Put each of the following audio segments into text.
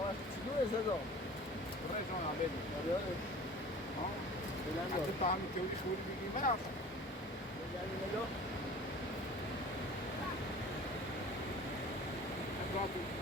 ma ci due è stato? Vorrei sono una bella. No? Ha detto anche che io di imbarazzo. È proprio.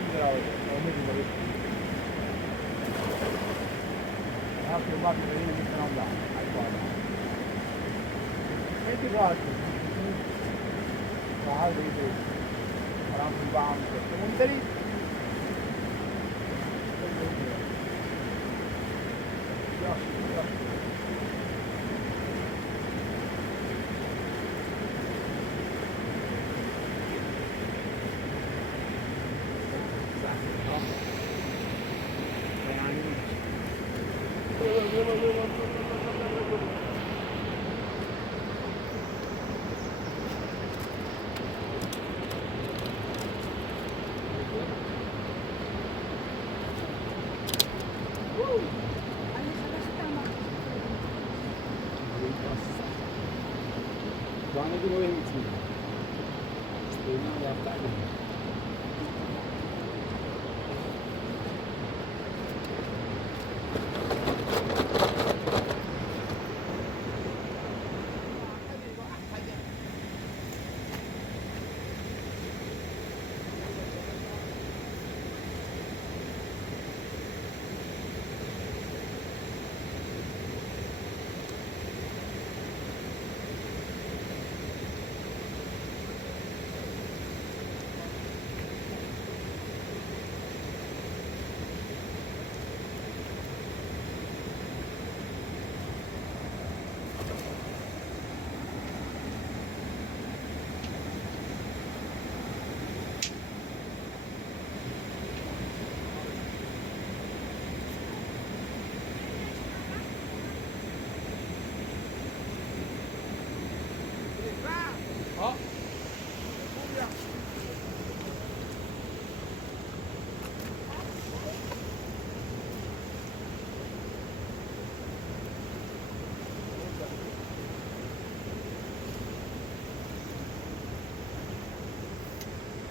desidera, aumento altri guardi che viene che non va al quadro e ti guardi guardi tu around the bound comunque lì Bana bir oyun bitmiyor. Oyunlar yaptı aynı.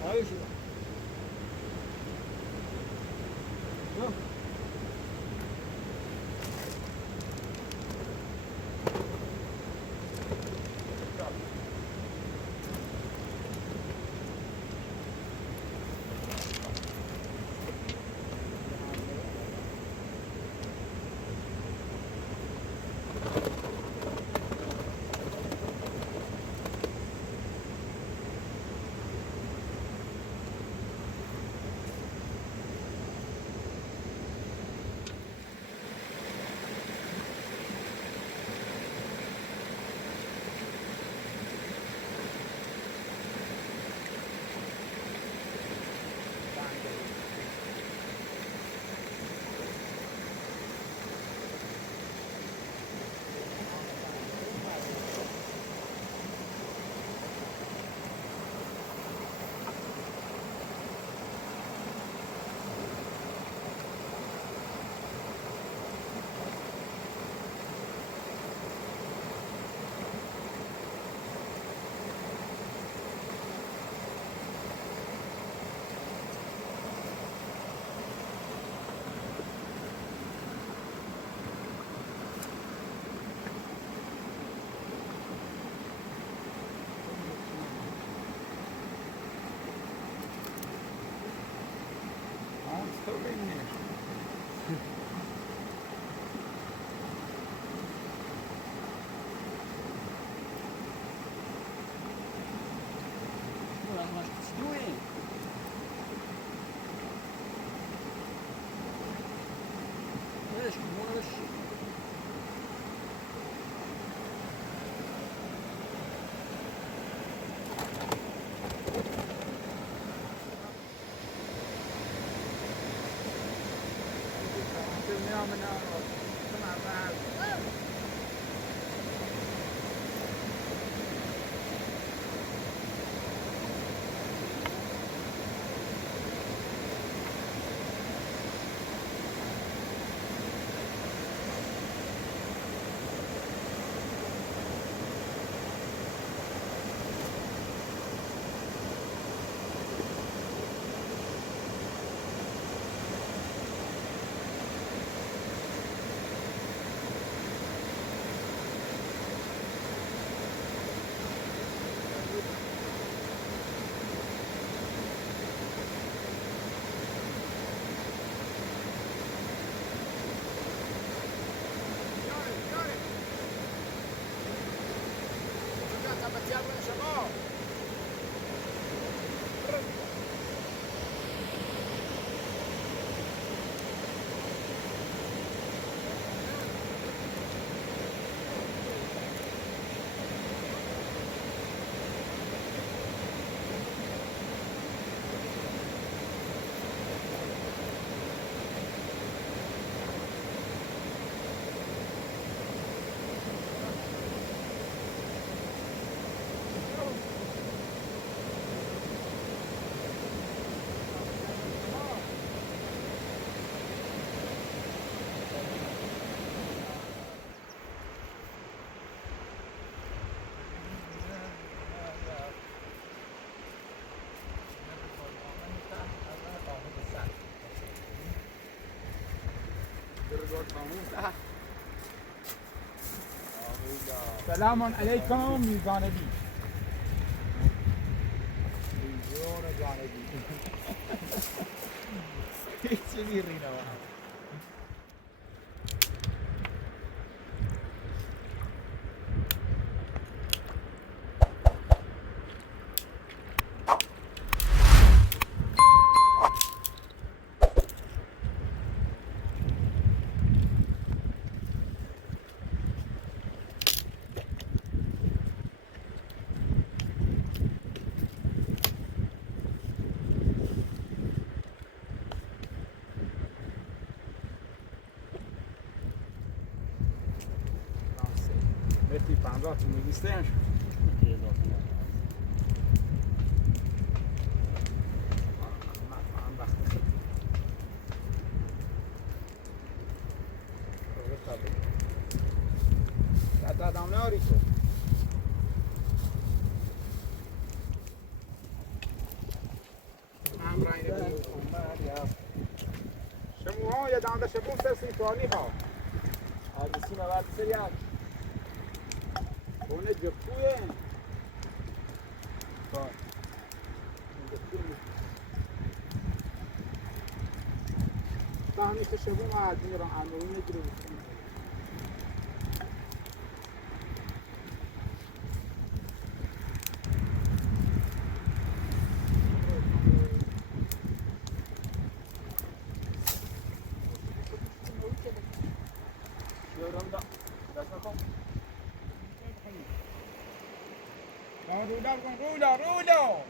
Hayır şurada. Yok. Sto bene. What it's doing? ليش مو ليش سلام علیکم میزانبی. میزان جانبی. چه میرینه واقعا. Metti pangato mi distende. دادم ناری تو. شموها یه دانده شبون سرسی کاری ها. آدرسی مواد سریع. اونه جبتویه. کار. تانی که شبون آدمی را آنوی نگیره. Rulo!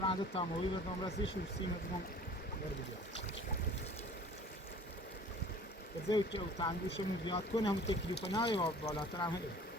بعد تمامی به نمرسی شوشتی میکنم بردیا. بذاری که تانگوش رو زیاد کنه همون تکلیف نهایی و بالاتر هم هست.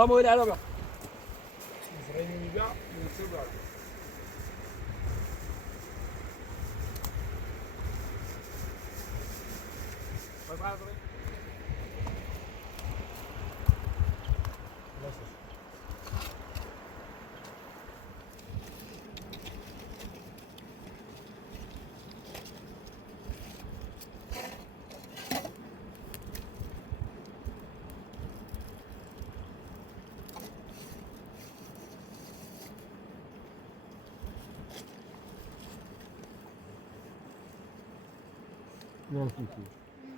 Ama öyle araba. Isra'yı bir daha nasıl var? Bak abi. Nasıl? Nasıl ki?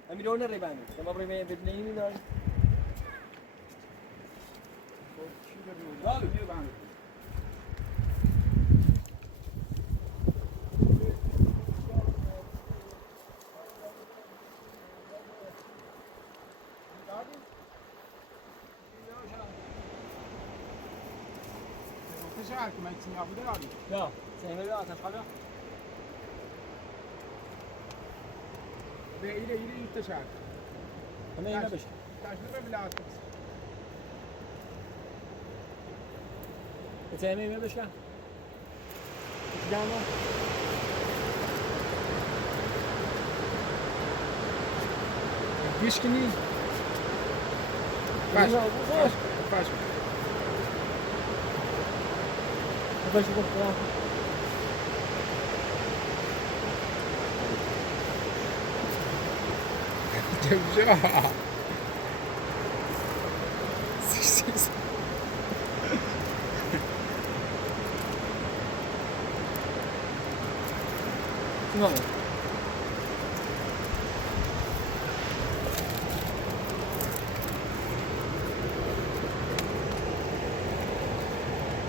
Kami doon na rin ba? Sama rin may bibili na. Abi diyor ben. Teşekkür etsin ya bu da abi. Ya, sen öyle ateş kalıyor. Ve ile ilk teşekkür. Ama yine beş. Taşlı bile attık. Sen yine beş kan. Canım. Вишкини. Baş. Baş. Başı bak ya. Cemşah. Siz. Tamam.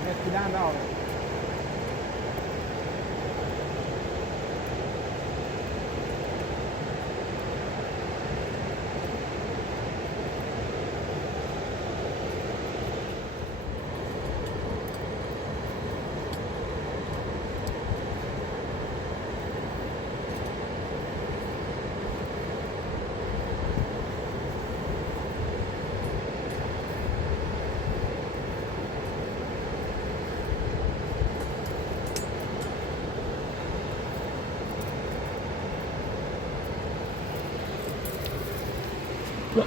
Eskiden de aldım.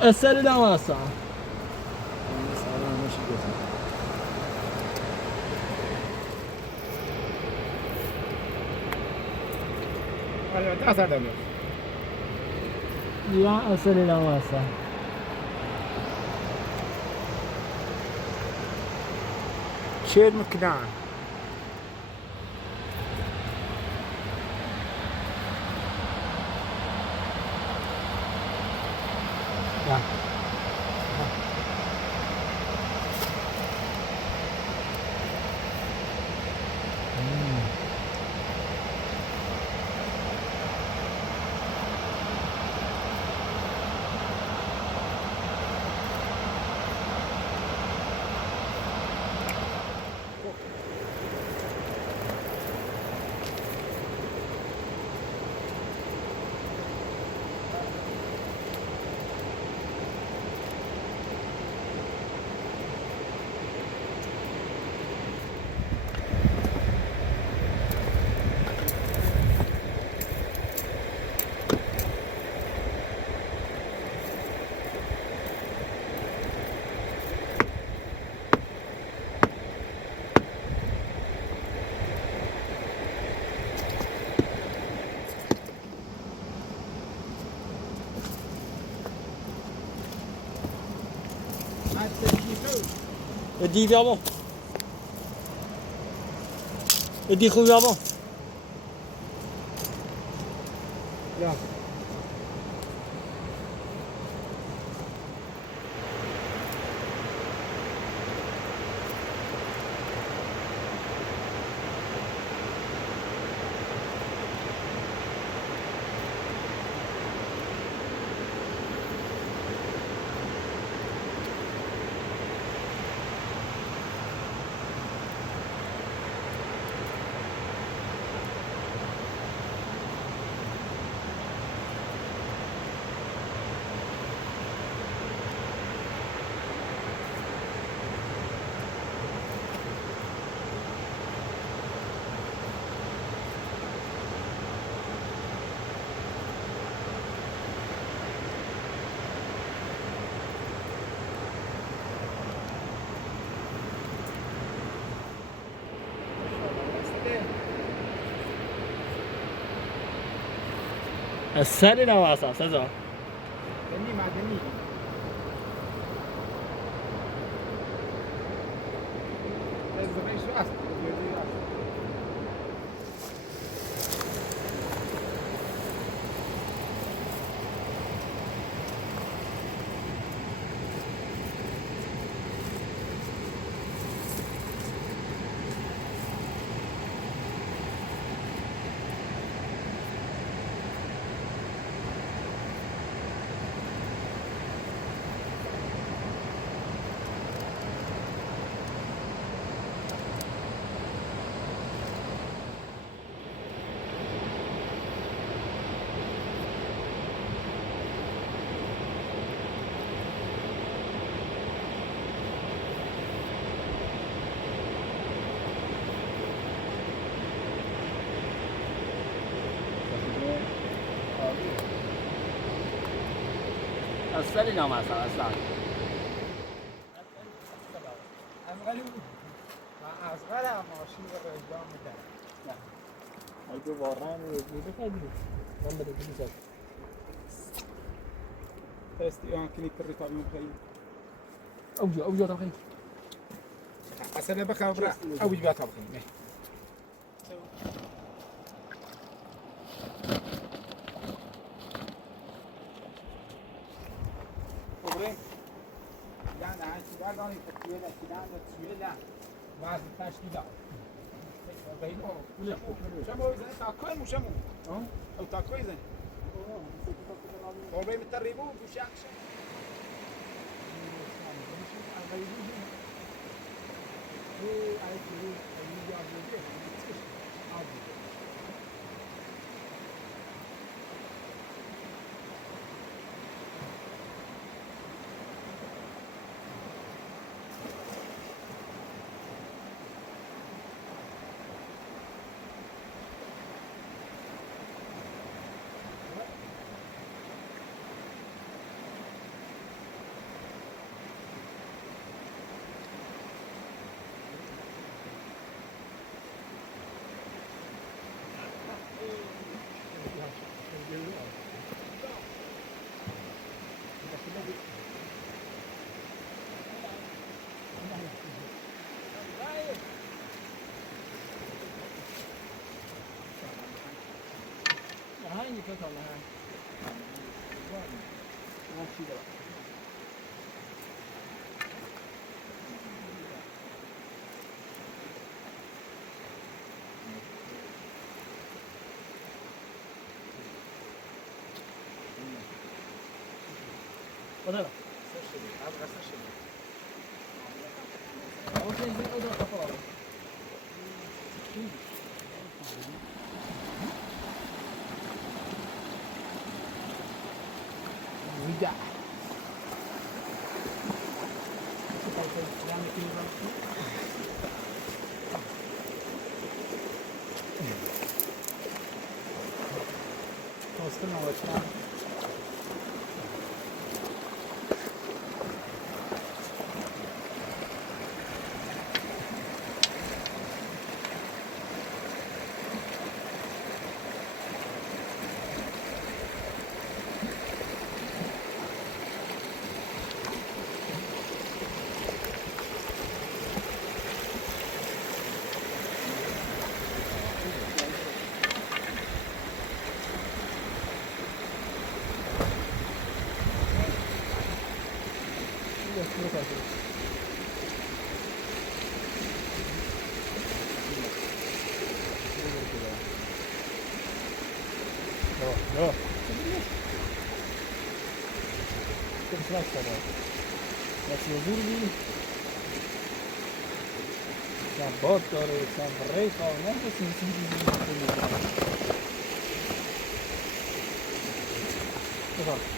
Eseri de varsa. Evet, azar da Ya eseri de varsa. شير مكدان Ya. Et dis vers bon. Et dis vers bon. Ya. السلام عليكم سزا دني معدني الزبائن شو أصل السلام عليكم السلام أصغرها ماشين الرجال مدرب اگه واقعا بوده خیلی من بده بگیزد استيان كني الرقاب مخيم اوجا طبعا أصلا بخبره أوج بقى طبعا خبرين يعني عايز تبقى قاني تكويلة كنان وتسويلة بعد التشديد بينه شمو إذا تاكل مو شمو أو تاكل إذا هو بين التريبو بشاك شيء هاي نكتة ولا هاي ماشي ده ولا لا ويدع توصلنا وشنا Ja. Kom straks verder. Dat is een boerie. Ja, boter, ik ga verrekenen. Net als een zin. Kom.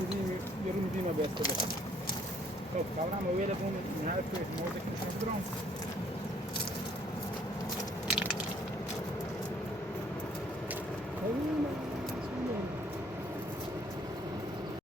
هم یه رو میدیم و به استفاده خب کاملا مویل بوم این هر توی موزه که شما درام